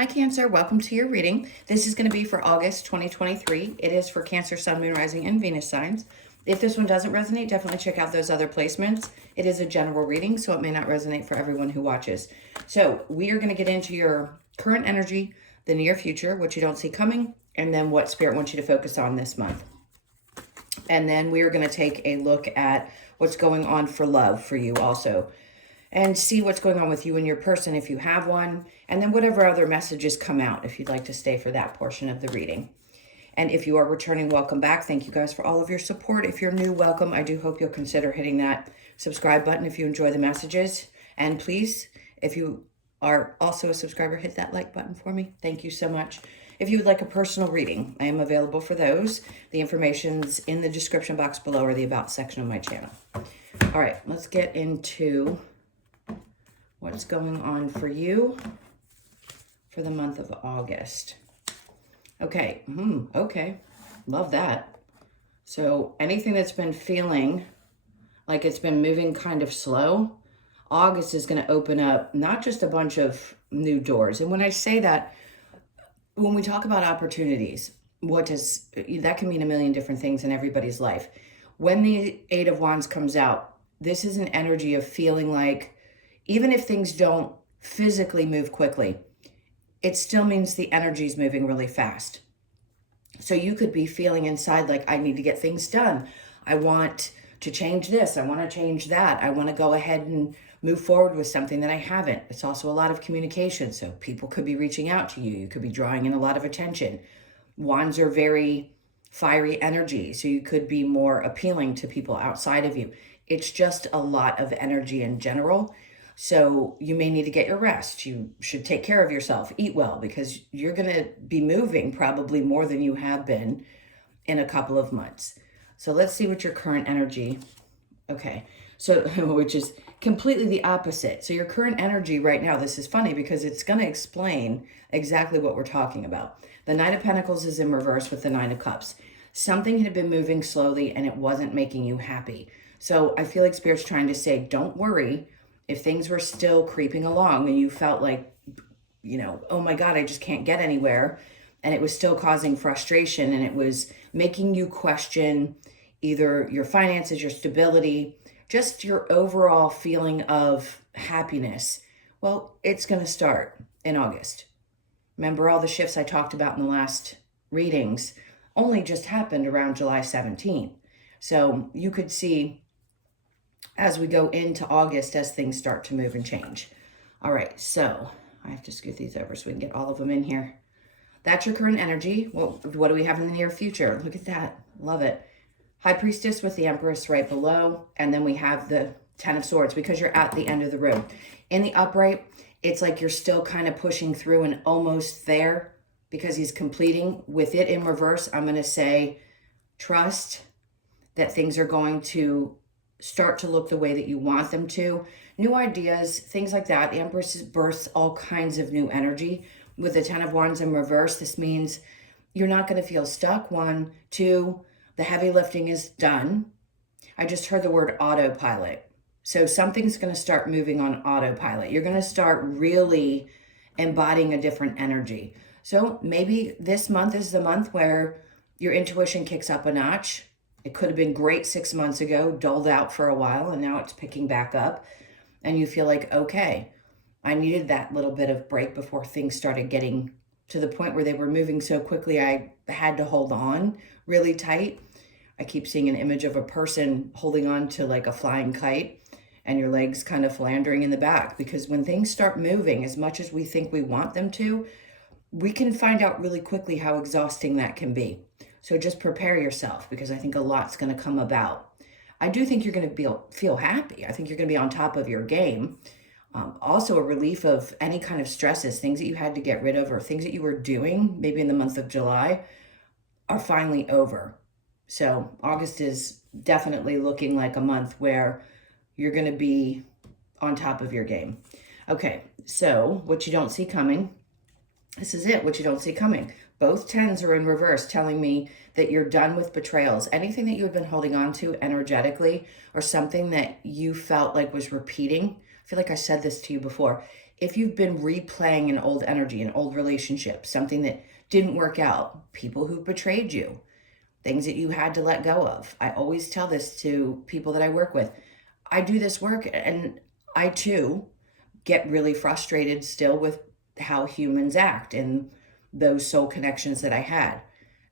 Hi, Cancer. Welcome to your reading. This is going to be for August 2023. It is for Cancer, Sun, Moon, Rising, and Venus signs. If this one doesn't resonate, definitely check out those other placements. It is a general reading, so it may not resonate for everyone who watches. So we are going to get into your current energy, the near future, what you don't see coming, and then what Spirit wants you to focus on this month. And then we are going to take a look at what's going on for love for you also, and see what's going on with you and your person if you have one, and then whatever other messages come out if you'd like to stay for that portion of the reading. And if you are returning, welcome back. Thank you guys for all of your support. If you're new, welcome. I do hope you'll consider hitting that subscribe button if you enjoy the messages. And please, if you are also a subscriber, hit that like button for me. Thank you so much. If you would like a personal reading, I am available for those. The information's in the description box below or the About section of my channel. All right, let's get into what's going on for you for the month of August. Okay, okay, love that. So anything that's been feeling like it's been moving kind of slow, August is going to open up not just a bunch of new doors. And when I say that, when we talk about opportunities, that can mean a million different things in everybody's life. When the Eight of Wands comes out, this is an energy of feeling like even if things don't physically move quickly, it still means the energy is moving really fast. So you could be feeling inside like, I need to get things done. I want to change this. I want to change that. I want to go ahead and move forward with something that I haven't. It's also a lot of communication. So people could be reaching out to you. You could be drawing in a lot of attention. Wands are very fiery energy. So you could be more appealing to people outside of you. It's just a lot of energy in general. So you may need to get your rest. You should take care of yourself, eat well, because you're going to be moving probably more than you have been in a couple of months. So let's see what your current energy, okay, so which is completely the opposite. So your current energy right now, this is funny because it's going to explain exactly what we're talking about. The Knight of Pentacles is in reverse with the Nine of Cups. Something had been moving slowly and it wasn't making you happy. So I feel like Spirit's trying to say, don't worry. If things were still creeping along and you felt like, oh my God, I just can't get anywhere, and it was still causing frustration and it was making you question either your finances, your stability, just your overall feeling of happiness, well, it's going to start in August. Remember, all the shifts I talked about in the last readings only just happened around July 17th. So you could see as we go into August, as things start to move and change. All right, so I have to scoot these over so we can get all of them in here. That's your current energy. Well, what do we have in the near future? Look at that. Love it. High Priestess with the Empress right below. And then we have the Ten of Swords because you're at the end of the room. In the upright, it's like you're still kind of pushing through and almost there because he's completing. With it in reverse, I'm going to say trust that things are going to start to look the way that you want them to. New ideas, things like that. The Empress births all kinds of new energy. With the Ten of Wands in reverse, this means you're not going to feel stuck. 1, 2, the heavy lifting is done. I just heard the word autopilot. So something's going to start moving on autopilot. You're going to start really embodying a different energy. So maybe this month is the month where your intuition kicks up a notch. It could have been great 6 months ago, dulled out for a while, and now it's picking back up. And you feel like, okay, I needed that little bit of break before things started getting to the point where they were moving so quickly I had to hold on really tight. I keep seeing an image of a person holding on to like a flying kite and your legs kind of floundering in the back, because when things start moving as much as we think we want them to, we can find out really quickly how exhausting that can be. So just prepare yourself, because I think a lot's going to come about. I do think you're going to feel happy. I think you're going to be on top of your game. Also a relief of any kind of stresses, things that you had to get rid of or things that you were doing maybe in the month of July are finally over. So August is definitely looking like a month where you're going to be on top of your game. Okay, so what you don't see coming. This is it, what you don't see coming. Both tens are in reverse, telling me that you're done with betrayals. Anything that you had been holding on to energetically or something that you felt like was repeating. I feel like I said this to you before. if you've been replaying an old energy, an old relationship, something that didn't work out, people who betrayed you, things that you had to let go of. I always tell this to people that I work with. I do this work and I too get really frustrated still with how humans act and those soul connections that I had.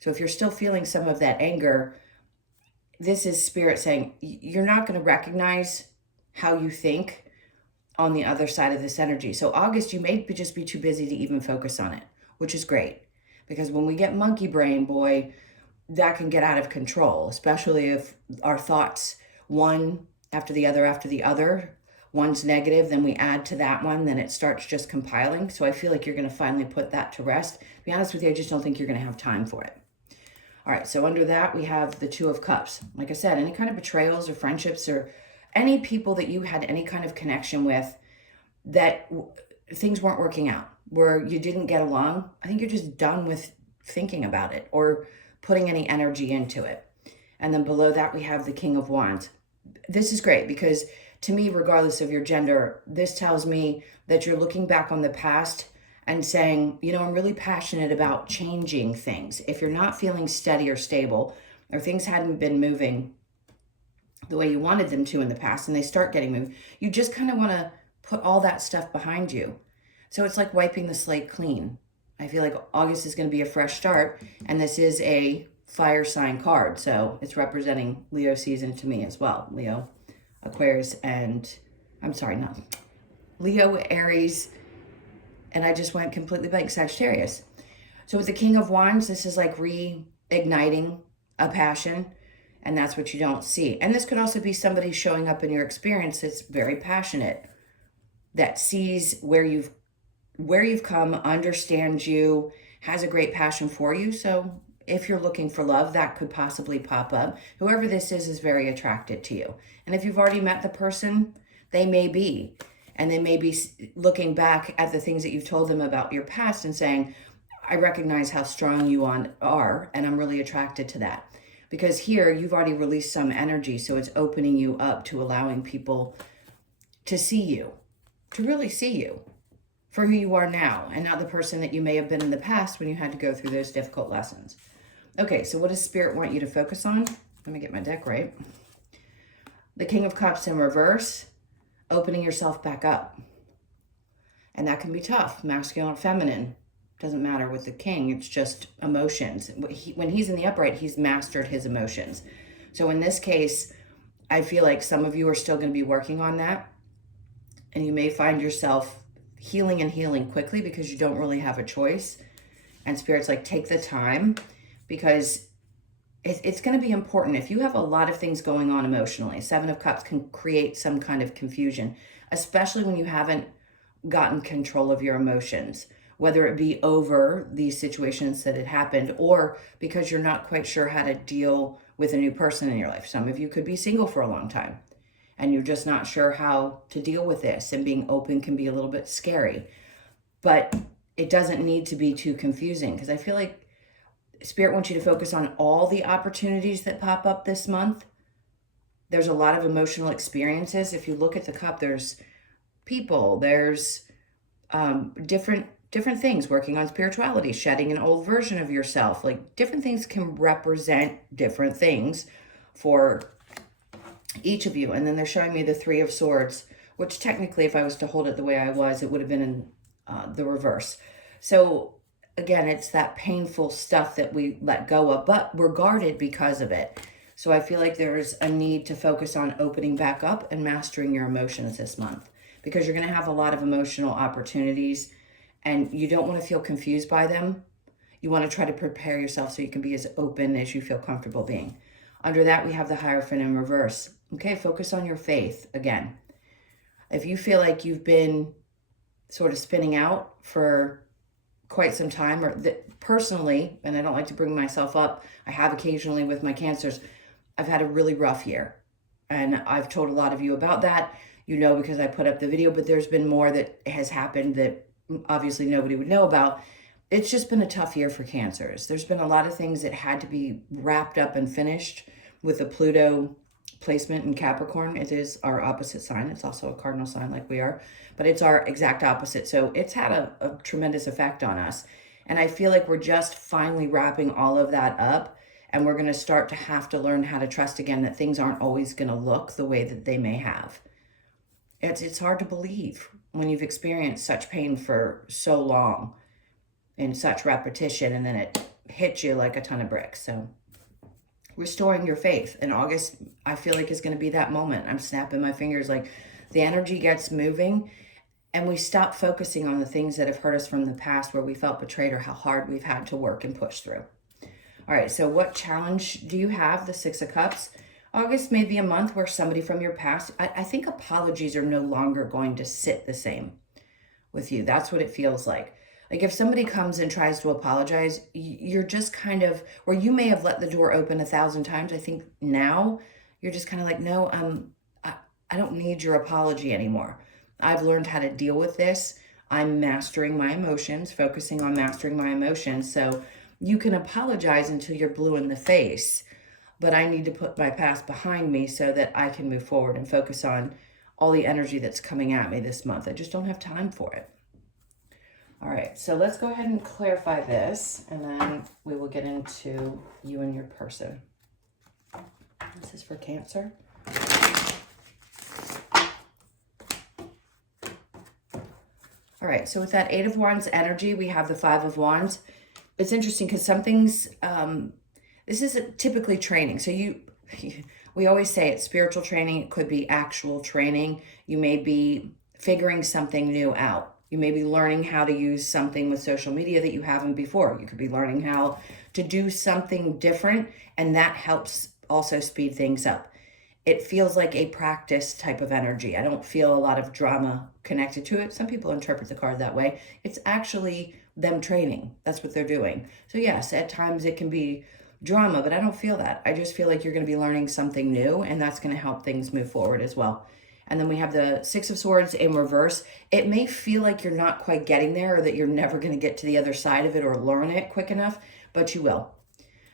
So if you're still feeling some of that anger, this is spirit saying you're not going to recognize how you think on the other side of this energy. So August, you may just be too busy to even focus on it, which is great. Because when we get monkey brain, boy, that can get out of control, especially if our thoughts, one after the other, one's negative, then we add to that one, then it starts just compiling. So I feel like you're going to finally put that to rest. To be honest with you, I just don't think you're going to have time for it. All right, so under that, we have the Two of Cups. Like I said, any kind of betrayals or friendships or any people that you had any kind of connection with that things weren't working out, where you didn't get along, I think you're just done with thinking about it or putting any energy into it. And then below that, we have the King of Wands. This is great because to me, regardless of your gender, this tells me that you're looking back on the past and saying, you know, I'm really passionate about changing things. If you're not feeling steady or stable, or things hadn't been moving the way you wanted them to in the past and they start getting moved, you just kind of want to put all that stuff behind you. So it's like wiping the slate clean. I feel like August is going to be a fresh start, and this is a fire sign card. So it's representing Leo season to me as well. Leo, Aquarius, and Leo, Aries, and I just went completely blank, Sagittarius. So with the King of Wands, this is like reigniting a passion, and that's what you don't see. And this could also be somebody showing up in your experience that's very passionate, that sees where you've come, understands you, has a great passion for you. So if you're looking for love, that could possibly pop up. Whoever this is very attracted to you. And if you've already met the person, they may be. And they may be looking back at the things that you've told them about your past and saying, I recognize how strong you are, and I'm really attracted to that. Because here, you've already released some energy, so it's opening you up to allowing people to see you, to really see you for who you are now, and not the person that you may have been in the past when you had to go through those difficult lessons. Okay, so what does Spirit want you to focus on? Let me get my deck right. The King of Cups in reverse, opening yourself back up. And that can be tough, masculine or feminine. Doesn't matter with the King, it's just emotions. When he's in the upright, he's mastered his emotions. So in this case, I feel like some of you are still going to be working on that. And you may find yourself healing quickly because you don't really have a choice. And Spirit's like, take the time, because it's going to be important. If you have a lot of things going on emotionally, Seven of Cups can create some kind of confusion, especially when you haven't gotten control of your emotions, whether it be over these situations that had happened or because you're not quite sure how to deal with a new person in your life. Some of you could be single for a long time and you're just not sure how to deal with this, and being open can be a little bit scary, but it doesn't need to be too confusing, because I feel like Spirit wants you to focus on all the opportunities that pop up this month. There's a lot of emotional experiences. If you look at the cup, there's people, there's different things, working on spirituality, shedding an old version of yourself. Like, different things can represent different things for each of you. And then they're showing me the Three of Swords, which technically, if I was to hold it the way I was, it would have been in the reverse. So again, it's that painful stuff that we let go of, but we're guarded because of it. So I feel like there's a need to focus on opening back up and mastering your emotions this month, because you're going to have a lot of emotional opportunities and you don't want to feel confused by them. You want to try to prepare yourself so you can be as open as you feel comfortable being. Under that, we have the Hierophant in reverse. Okay, focus on your faith again. If you feel like you've been sort of spinning out for quite some time, or that personally, and I don't like to bring myself up, I have occasionally with my cancers, I've had a really rough year. And I've told a lot of you about that, you know, because I put up the video, but there's been more that has happened that obviously nobody would know about. It's just been a tough year for cancers. There's been a lot of things that had to be wrapped up and finished with the Pluto placement in Capricorn. It is our opposite sign. It's also a cardinal sign like we are, but it's our exact opposite. So it's had a tremendous effect on us. And I feel like we're just finally wrapping all of that up. And we're going to start to have to learn how to trust again that things aren't always going to look the way that they may have. It's hard to believe when you've experienced such pain for so long and such repetition, and then it hits you like a ton of bricks. So restoring your faith in August, I feel like is going to be that moment. I'm snapping my fingers, like the energy gets moving and we stop focusing on the things that have hurt us from the past, where we felt betrayed or how hard we've had to work and push through. All right, so what challenge do you have? The Six of Cups. August may be a month where somebody from your past, I think apologies are no longer going to sit the same with you. That's what it feels like. Like if somebody comes and tries to apologize, you're just kind of, where you may have let the door open 1,000 times, I think now you're just kind of like, no, I don't need your apology anymore. I've learned how to deal with this. I'm mastering my emotions, focusing on mastering my emotions. So you can apologize until you're blue in the face, but I need to put my past behind me so that I can move forward and focus on all the energy that's coming at me this month. I just don't have time for it. All right, so let's go ahead and clarify this, and then we will get into you and your person. This is for Cancer. All right, so with that Eight of Wands energy, we have the Five of Wands. It's interesting because some things, this is typically training. So we always say it's spiritual training. It could be actual training. You may be figuring something new out. You may be learning how to use something with social media that you haven't before. You could be learning how to do something different, and that helps also speed things up. It feels like a practice type of energy. I don't feel a lot of drama connected to it. Some people interpret the card that way. It's actually them training. That's what they're doing. So yes, at times it can be drama, but I don't feel that. I just feel like you're going to be learning something new, and that's going to help things move forward as well. And then we have the Six of Swords in reverse. It may feel like you're not quite getting there, or that you're never going to get to the other side of it or learn it quick enough, but you will.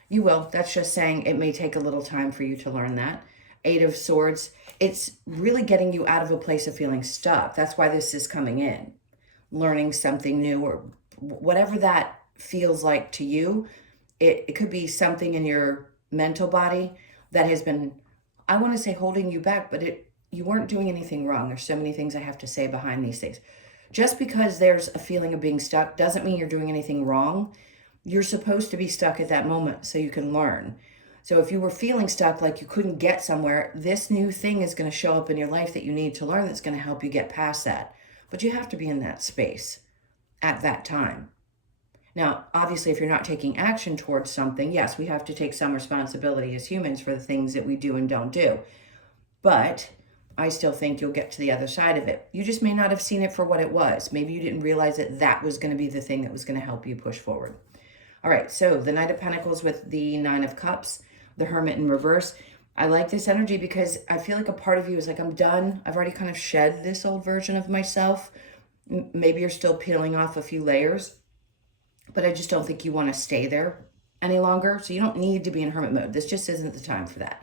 You will. That's just saying it may take a little time for you to learn that. Eight of Swords, it's really getting you out of a place of feeling stuck. That's why this is coming in. Learning something new, or whatever that feels like to you. It could be something in your mental body that has been, I want to say, holding you back, but you weren't doing anything wrong. There's so many things I have to say behind these things. Just because there's a feeling of being stuck doesn't mean you're doing anything wrong. You're supposed to be stuck at that moment so you can learn. So if you were feeling stuck, like you couldn't get somewhere, this new thing is going to show up in your life that you need to learn, that's going to help you get past that. But you have to be in that space at that time. Now, obviously, if you're not taking action towards something, yes, we have to take some responsibility as humans for the things that we do and don't do. But I still think you'll get to the other side of it. You just may not have seen it for what it was. Maybe you didn't realize that that was going to be the thing that was going to help you push forward. All right, so the Knight of Pentacles with the Nine of Cups, the Hermit in reverse. I like this energy because I feel like a part of you is like, I'm done. I've already kind of shed this old version of myself. Maybe you're still peeling off a few layers, but I just don't think you want to stay there any longer. So you don't need to be in hermit mode. This just isn't the time for that.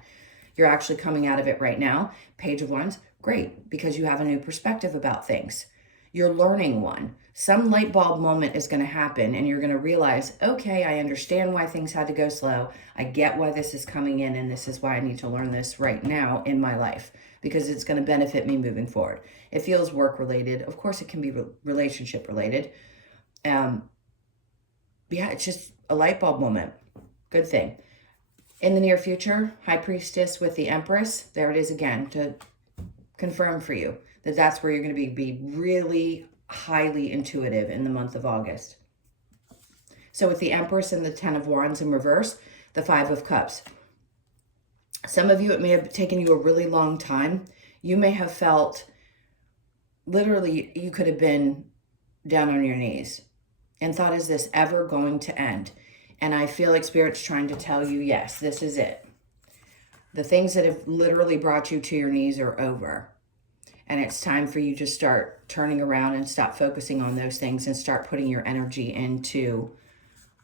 You're actually coming out of it right now. Page of Wands, great, because you have a new perspective about things. You're learning one. Some light bulb moment is going to happen, and you're going to realize, okay, I understand why things had to go slow. I get why this is coming in, and this is why I need to learn this right now in my life, because it's going to benefit me moving forward. It feels work related. Of course, it can be relationship related. Yeah, it's just a light bulb moment. Good thing. In the near future, High Priestess with the Empress. There it is again to confirm for you that that's where you're going to be really highly intuitive in the month of August. So with the Empress and the Ten of Wands in reverse, the Five of Cups. Some of you, it may have taken you a really long time. You may have felt literally you could have been down on your knees and thought, is this ever going to end? And I feel like Spirit's trying to tell you, yes, this is it. The things that have literally brought you to your knees are over. And it's time for you to start turning around and stop focusing on those things and start putting your energy into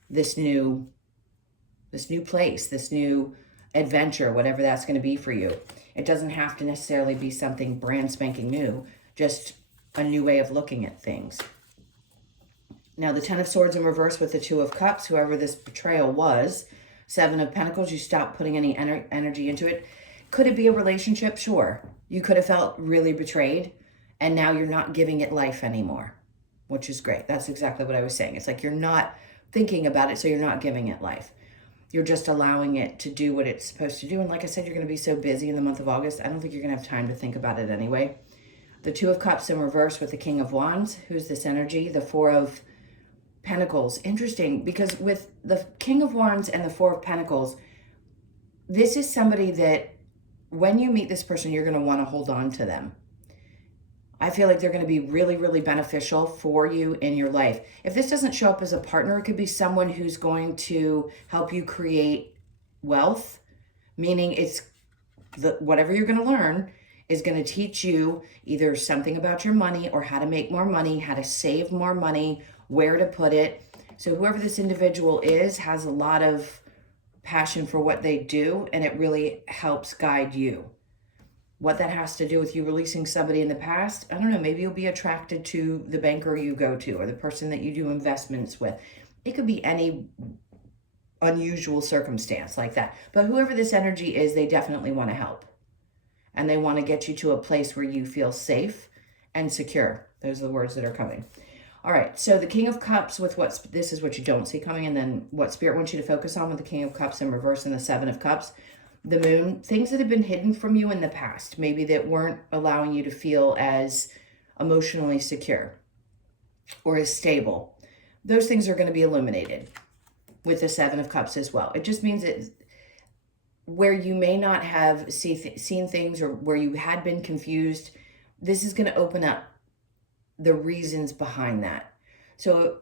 this new place, this new adventure, whatever that's going to be for you. It doesn't have to necessarily be something brand spanking new, just a new way of looking at things. Now, the Ten of Swords in reverse with the Two of Cups, whoever this betrayal was, Seven of Pentacles, you stopped putting any energy into it. Could it be a relationship? Sure. You could have felt really betrayed, and now you're not giving it life anymore, which is great. That's exactly what I was saying. It's like you're not thinking about it, so you're not giving it life. You're just allowing it to do what it's supposed to do. And like I said, you're going to be so busy in the month of August, I don't think you're going to have time to think about it anyway. The Two of Cups in reverse with the King of Wands. Who's this energy? The Four of Pentacles. Interesting, because with the King of Wands and the Four of Pentacles, this is somebody that when you meet this person, you're going to want to hold on to them. I feel like they're going to be really, really beneficial for you in your life. If this doesn't show up as a partner, it could be someone who's going to help you create wealth, meaning it's whatever you're going to learn is going to teach you either something about your money or how to make more money, how to save more money, where to put it. So whoever this individual is has a lot of passion for what they do, and it really helps guide you. What that has to do with you releasing somebody in the past, I don't know, maybe you'll be attracted to the banker you go to or the person that you do investments with. It could be any unusual circumstance like that. But whoever this energy is, they definitely want to help. And they want to get you to a place where you feel safe and secure. Those are the words that are coming. All right, so the King of Cups with this is what you don't see coming, and then what Spirit wants you to focus on with the King of Cups in reverse and the Seven of Cups. The Moon, things that have been hidden from you in the past, maybe that weren't allowing you to feel as emotionally secure or as stable. Those things are going to be illuminated with the Seven of Cups as well. It just means that where you may not have seen things or where you had been confused, this is going to open up the reasons behind that. So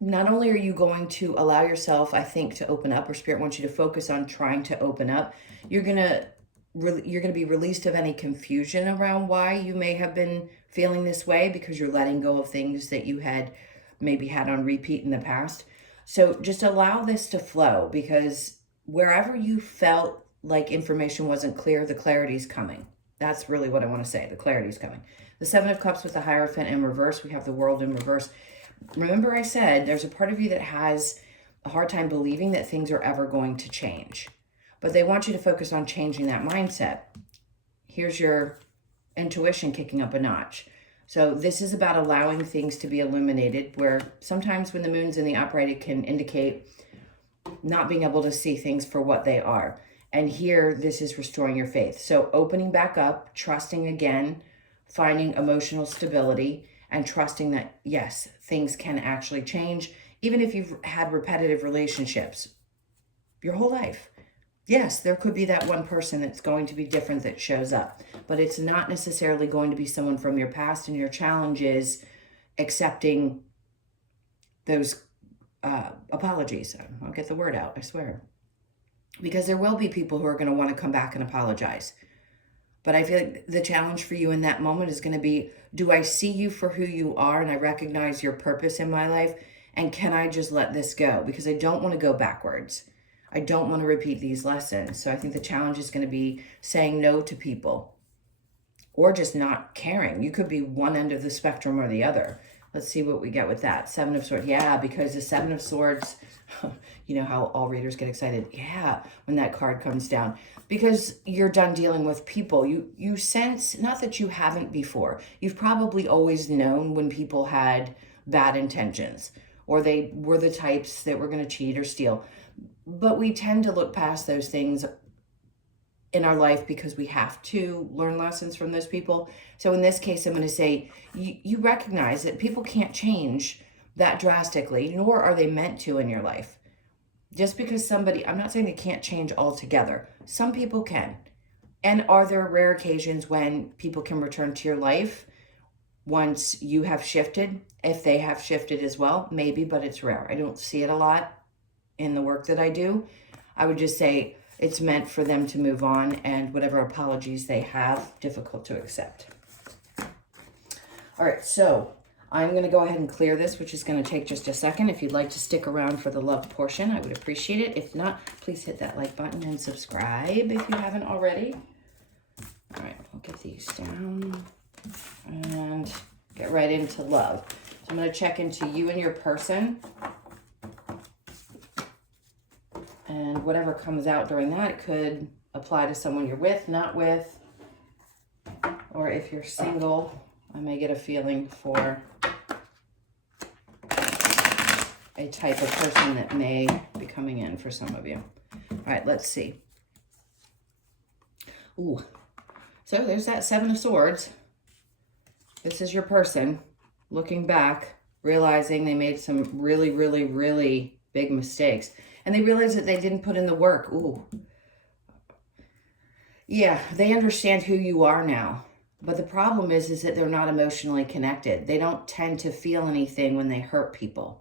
not only are you going to allow yourself, I think, to open up, or Spirit wants you to focus on trying to open up, you're going to be released of any confusion around why you may have been feeling this way, because you're letting go of things that you had maybe had on repeat in the past. So just allow this to flow, because wherever you felt like information wasn't clear, the clarity's coming. That's really what I want to say. The clarity's coming. The Seven of Cups with the Hierophant in reverse. We have the World in reverse. Remember I said there's a part of you that has a hard time believing that things are ever going to change. But they want you to focus on changing that mindset. Here's your intuition kicking up a notch. So this is about allowing things to be illuminated, where sometimes when the moon's in the upright, it can indicate not being able to see things for what they are. And here, this is restoring your faith. So opening back up, trusting again, finding emotional stability, and trusting that, yes, things can actually change, even if you've had repetitive relationships your whole life. Yes, there could be that one person that's going to be different that shows up, but it's not necessarily going to be someone from your past, and your challenge is accepting those apologies. I'll get the word out, I swear. Because there will be people who are going to want to come back and apologize. But I feel like the challenge for you in that moment is going to be, do I see you for who you are and I recognize your purpose in my life? And can I just let this go? Because I don't want to go backwards. I don't want to repeat these lessons. So I think the challenge is going to be saying no to people or just not caring. You could be one end of the spectrum or the other. Let's see what we get with that. Seven of Swords. Yeah, because the Seven of Swords, you know how all readers get excited. Yeah, when that card comes down. Because you're done dealing with people. You sense, not that you haven't before. You've probably always known when people had bad intentions, or they were the types that were going to cheat or steal. But we tend to look past those things in our life because we have to learn lessons from those people. So in this case, I'm going to say you recognize that people can't change that drastically, nor are they meant to in your life. Just because somebody, I'm not saying they can't change altogether. Some people can. And are there rare occasions when people can return to your life once you have shifted? If they have shifted as well, maybe, but it's rare. I don't see it a lot in the work that I do. I would just say it's meant for them to move on, and whatever apologies they have, difficult to accept. All right, so I'm going to go ahead and clear this, which is going to take just a second. If you'd like to stick around for the love portion, I would appreciate it. If not, please hit that like button and subscribe if you haven't already. All right, we'll get these down and get right into love. So I'm going to check into you and your person. And whatever comes out during that, it could apply to someone you're with, not with. Or if you're single, I may get a feeling for a type of person that may be coming in for some of you. All right, let's see. Ooh, so there's that Seven of Swords. This is your person looking back, realizing they made some really, really, really big mistakes. And they realize that they didn't put in the work. Ooh. Yeah, they understand who you are now. But the problem is that they're not emotionally connected. They don't tend to feel anything when they hurt people.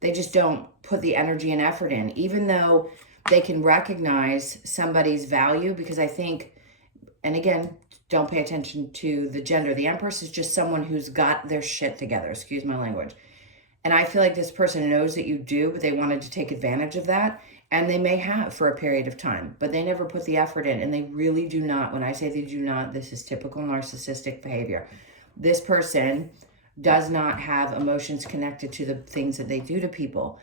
They just don't put the energy and effort in, even though they can recognize somebody's value, because I think, and again, don't pay attention to the gender. The Empress is just someone who's got their shit together, excuse my language. And I feel like this person knows that you do, but they wanted to take advantage of that. And they may have for a period of time, but they never put the effort in. And they really do not. When I say they do not, this is typical narcissistic behavior. This person does not have emotions connected to the things that they do to people.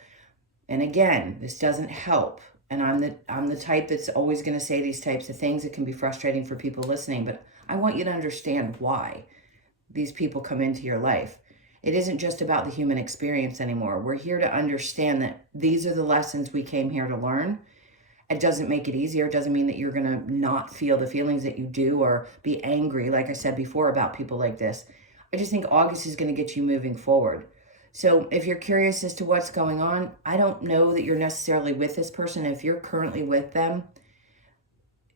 And again, this doesn't help. And I'm the type that's always going to say these types of things. It can be frustrating for people listening, but I want you to understand why these people come into your life. It isn't just about the human experience anymore. We're here to understand that these are the lessons we came here to learn. It doesn't make it easier. It doesn't mean that you're going to not feel the feelings that you do or be angry, like I said before, about people like this. I just think August is going to get you moving forward. So if you're curious as to what's going on, I don't know that you're necessarily with this person. If you're currently with them,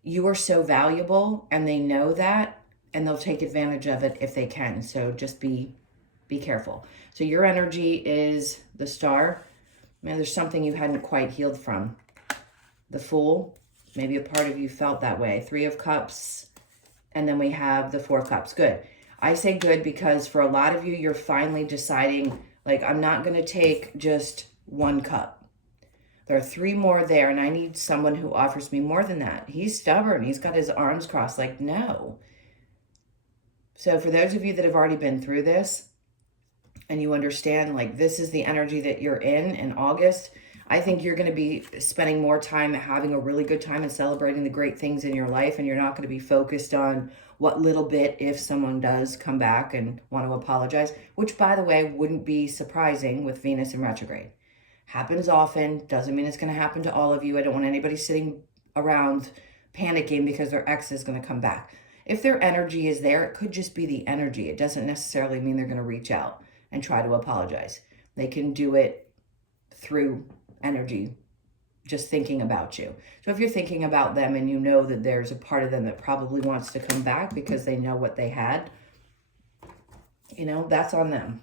you are so valuable and they know that, and they'll take advantage of it if they can. So just be careful. So your energy is the Star. Man, there's something you hadn't quite healed from. The Fool. Maybe a part of you felt that way. Three of Cups. And then we have the Four of Cups. Good. I say good because for a lot of you, you're finally deciding, like, I'm not going to take just one cup. There are three more there, and I need someone who offers me more than that. He's stubborn. He's got his arms crossed, like, no. So for those of you that have already been through this, and you understand, like, this is the energy that you're in August, I think you're going to be spending more time having a really good time and celebrating the great things in your life, and you're not going to be focused on what little bit if someone does come back and want to apologize, which, by the way, wouldn't be surprising with Venus in retrograde. Happens often, doesn't mean it's going to happen to all of you. I don't want anybody sitting around panicking because their ex is going to come back. If their energy is there, it could just be the energy. It doesn't necessarily mean they're going to reach out and try to apologize. They can do it through energy, just thinking about you. So if you're thinking about them and you know that there's a part of them that probably wants to come back because they know what they had, you know, that's on them.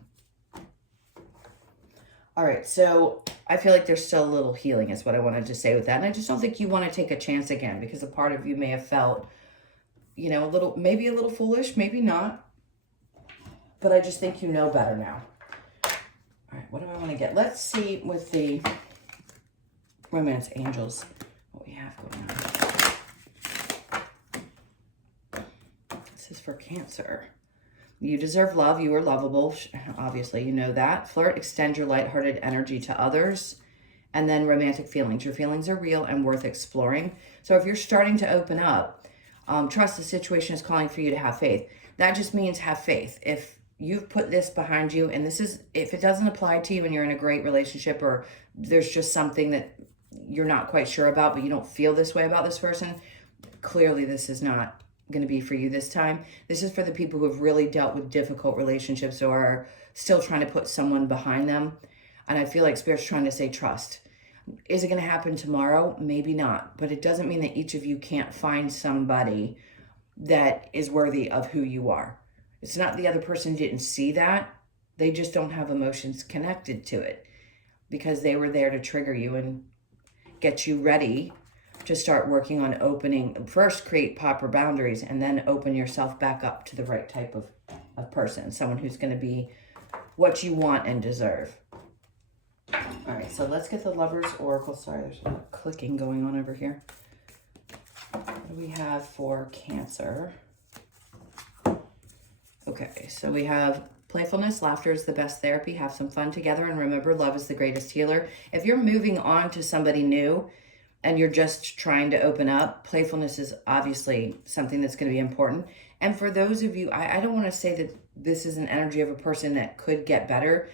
All right, so I feel like there's still a little healing is what I wanted to say with that. And I just don't think you want to take a chance again, because a part of you may have felt, you know, maybe a little foolish, maybe not. But I just think you know better now. All right, what do I want to get? Let's see with the Romance Angels what we have going on. This is for Cancer. You deserve love. You are lovable. Obviously, you know that. Flirt, extend your lighthearted energy to others. And then romantic feelings. Your feelings are real and worth exploring. So if you're starting to open up, trust the situation is calling for you to have faith. That just means have faith. If you've put this behind you, and if it doesn't apply to you and you're in a great relationship, or there's just something that you're not quite sure about, but you don't feel this way about this person, clearly this is not going to be for you this time. This is for the people who have really dealt with difficult relationships or are still trying to put someone behind them. And I feel like Spirit's trying to say trust. Is it going to happen tomorrow? Maybe not. But it doesn't mean that each of you can't find somebody that is worthy of who you are. It's not the other person didn't see that. They just don't have emotions connected to it because they were there to trigger you and get you ready to start working on opening. First, create proper boundaries and then open yourself back up to the right type of of person, someone who's going to be what you want and deserve. All right, so let's get the Lover's Oracle. Sorry, there's a lot of clicking going on over here. What do we have for Cancer? Okay, so we have playfulness. Laughter is the best therapy. Have some fun together, and remember, love is the greatest healer. If you're moving on to somebody new and you're just trying to open up, playfulness is obviously something that's going to be important. And for those of you, I don't want to say that this is an energy of a person that could get better.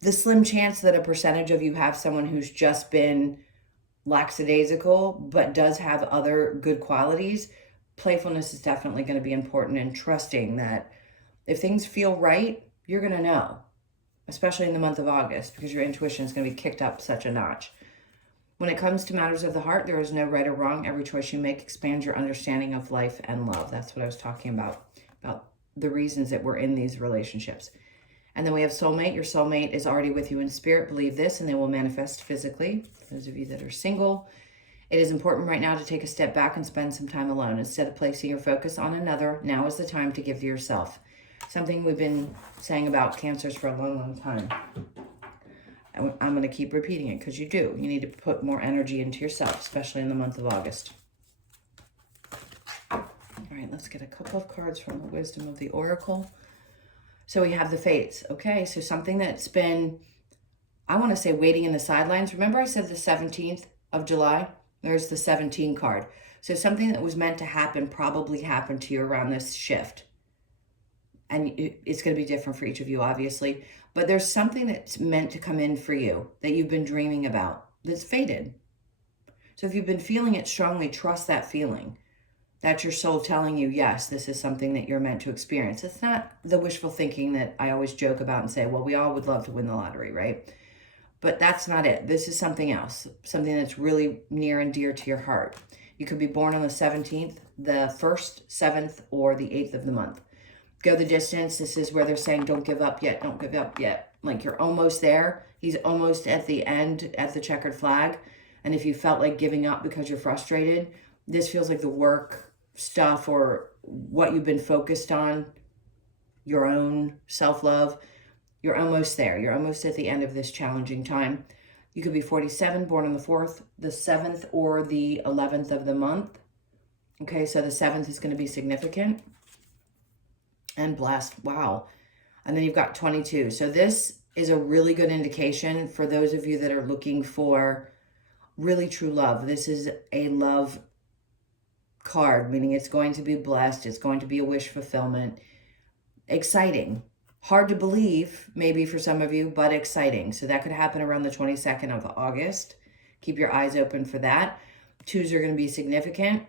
The slim chance that a percentage of you have someone who's just been lackadaisical but does have other good qualities, playfulness is definitely going to be important, and trusting that if things feel right, you're going to know, especially in the month of August, because your intuition is going to be kicked up such a notch. When it comes to matters of the heart, there is no right or wrong. Every choice you make expands your understanding of life and love. That's what I was talking about the reasons that we're in these relationships. And then we have soulmate. Your soulmate is already with you in spirit. Believe this, and they will manifest physically. For those of you that are single, it is important right now to take a step back and spend some time alone. Instead of placing your focus on another, now is the time to give to yourself. Something we've been saying about Cancers for a long, long time. I'm going to keep repeating it because you do. You need to put more energy into yourself, especially in the month of August. All right, let's get a couple of cards from the Wisdom of the Oracle. So we have the Fates. Okay, so something that's been, I want to say, waiting in the sidelines. Remember I said the 17th of July? There's the 17 card. So something that was meant to happen probably happened to you around this shift. And it's going to be different for each of you, obviously. But there's something that's meant to come in for you that you've been dreaming about that's faded. So if you've been feeling it strongly, trust that feeling. That's your soul telling you, yes, this is something that you're meant to experience. It's not the wishful thinking that I always joke about and say, well, we all would love to win the lottery, right? But that's not it. This is something else, something that's really near and dear to your heart. You could be born on the 17th, the 1st, 7th, or the 8th of the month. Go the distance. This is where they're saying, don't give up yet, don't give up yet. Like you're almost there. He's almost at the end at the checkered flag. And if you felt like giving up because you're frustrated, this feels like the work stuff or what you've been focused on, your own self-love. You're almost there. You're almost at the end of this challenging time. You could be 47, born on the 4th, the 7th, or the 11th of the month. Okay, so the 7th is going to be significant. And blessed, wow. And then you've got 22. So this is a really good indication for those of you that are looking for really true love. This is a love card, meaning it's going to be blessed. It's going to be a wish fulfillment. Exciting. Hard to believe, maybe for some of you, but exciting. So that could happen around the 22nd of August. Keep your eyes open for that. 2s are going to be significant.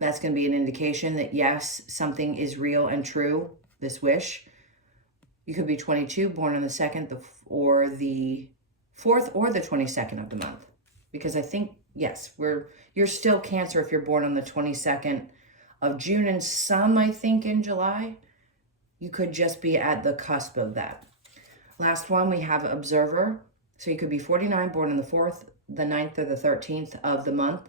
That's going to be an indication that, yes, something is real and true, this wish. You could be 22, born on the 2nd or the 4th or the 22nd of the month. Because I think, yes, you're still Cancer if you're born on the 22nd of June, and some, I think, in July. You could just be at the cusp of that. Last one, we have Observer. So you could be 49, born on the 4th, the 9th, or the 13th of the month.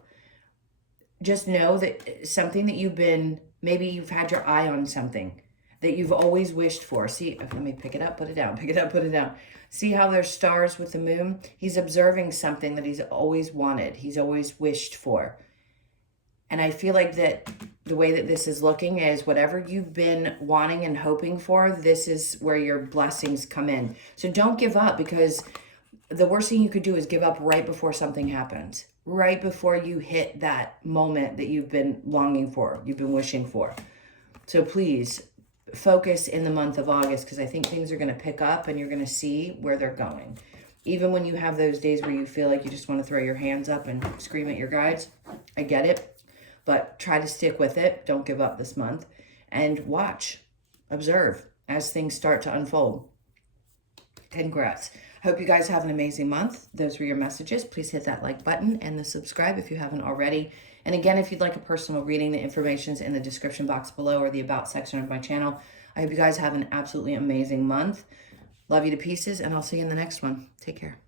Just know that something that maybe you've had your eye on something that you've always wished for. See, let me pick it up, put it down, pick it up, put it down. See how there's stars with the moon? He's observing something that he's always wanted. He's always wished for. And I feel like that the way that this is looking is whatever you've been wanting and hoping for, this is where your blessings come in. So don't give up, because the worst thing you could do is give up right before something happens. Right before you hit that moment that you've been longing for, you've been wishing for. So please focus in the month of August, because I think things are going to pick up and you're going to see where they're going. Even when you have those days where you feel like you just want to throw your hands up and scream at your guides, I get it. But try to stick with it. Don't give up this month. And watch, observe as things start to unfold. Congrats. Hope you guys have an amazing month. Those were your messages. Please hit that like button and the subscribe if you haven't already. And again, if you'd like a personal reading, the information's in the description box below or the About section of my channel. I hope you guys have an absolutely amazing month. Love you to pieces, and I'll see you in the next one. Take care.